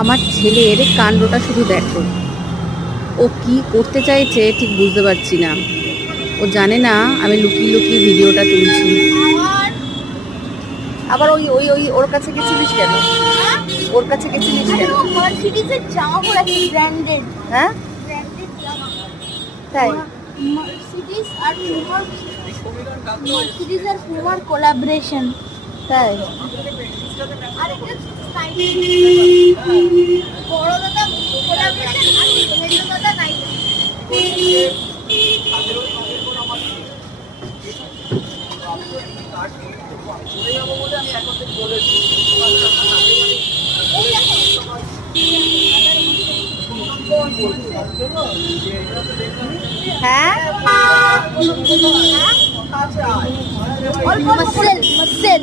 আমার ছেলের কাণ্ডটা শুধু দেখো, ও কি করতে চাইছে ঠিক বুঝতে পারছি না। ও জানে না আমি লুকিয়ে লুকিয়ে ভিডিওটা তুলছি। আবার ওই ওই ওই ওর কাছে গেছিলিস কেন? ওর কাছে গেছিলিস কেন? মার্সিডিজের জামা পরেছে, ব্র্যান্ডেড। হ্যাঁ, ব্র্যান্ডেড জামা। তাই? মার্সিডিজ আর পুমার, মার্সিডিজ আর পুমার কোলাবোরেশন। তাই? আর এটা বড় দাদা কোলাবোরেশন আর মেজো দাদা নাইট। হ্যাঁ, মাসেল মাসেল